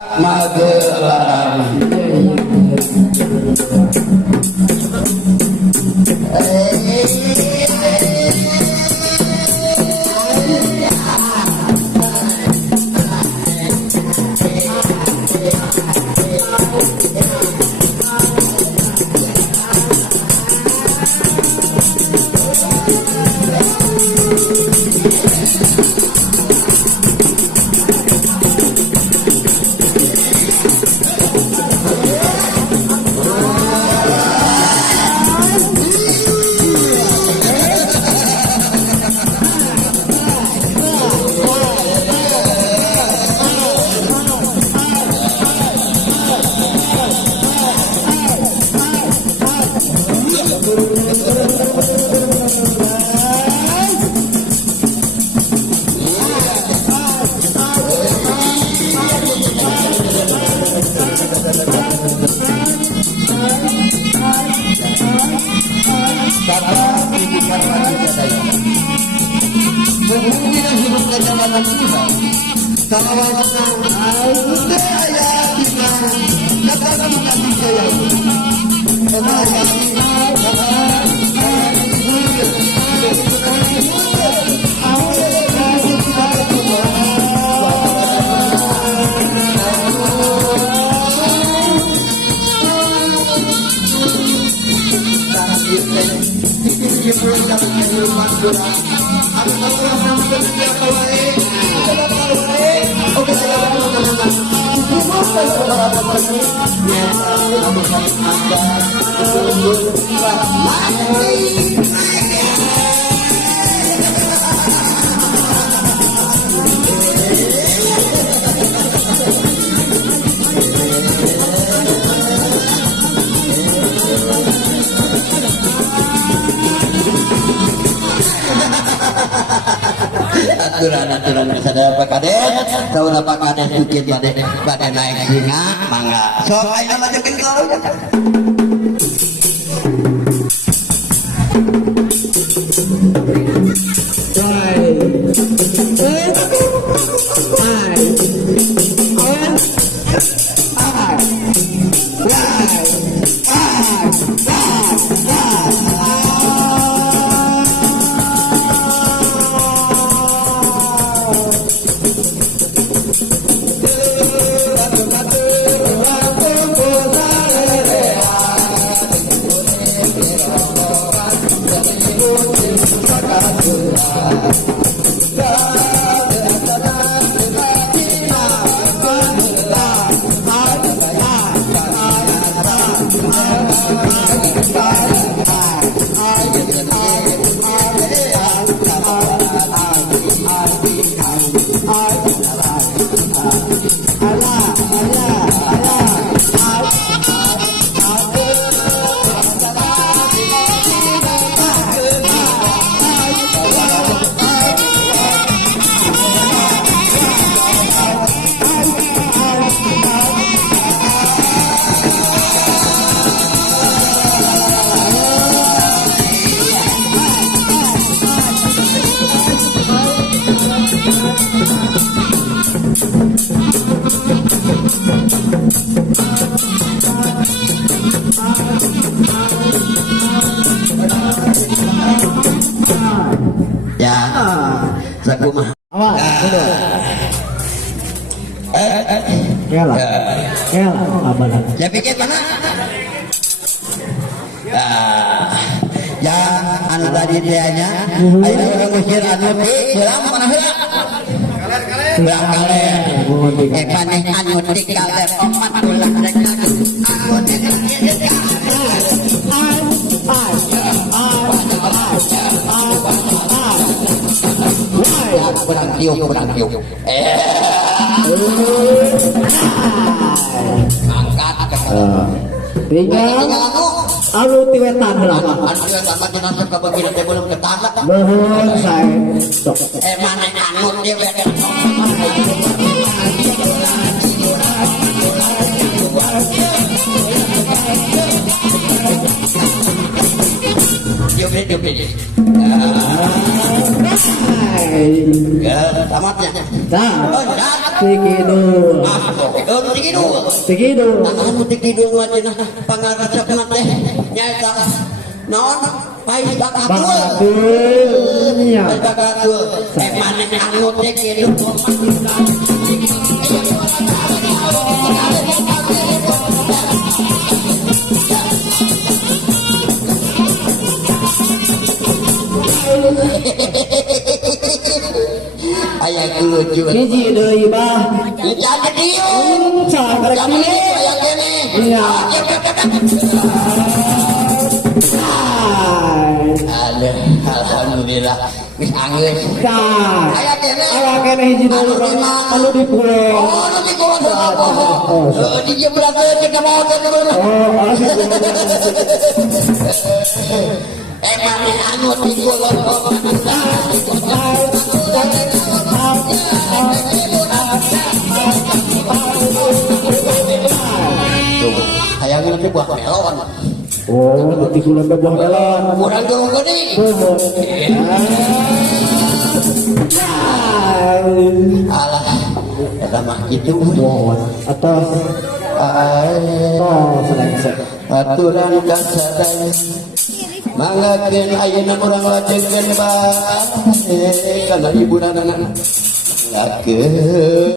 Magelang. Aturan sadaya Pak Kades, saudara Pak Kades bikin pada naik singa, mangga. So, ayo lanjutin kalau ya pikir mana? Yang anak tadi dianya, ayo orang usir anu di pulang mana heula? Pulang kalian, panik anu di kalian omat pulang dengan anu di Pedang tiup. Angkat tinggal anu tiwetan lah. Anu tiwetan mah jenazah kabagian teh belum ketanda. Nuhun sae. Mana anu tiwetan. Diop. Ya, tamatnya. Dah. Oh, dah. Tikidul. Tikidul. Anu tikidul mah cenah pangarasepna teh nyaeta naon pai Bakatul. Nya. bakatul maneh anu tikidul aya lucu Hiji deui bah. jadi dieu Sabarek jadi ini. aya kene Iya. Aduh, alhamdulillah wis anggeus Tah. aya kene Aya kene hiji deui anu di pulau. oh nanti gua di jam berapa kita mau ke dulu Oh, asik. maneh anu di kulon hayang nanti buah melon Oh, nanti kulan buah melon. kurang dong gede alah eta mah gitu Atau selesai. aturan kasadaya mangakeun ayeuna urang lajengkeun bae kana hiburan anak ngakeun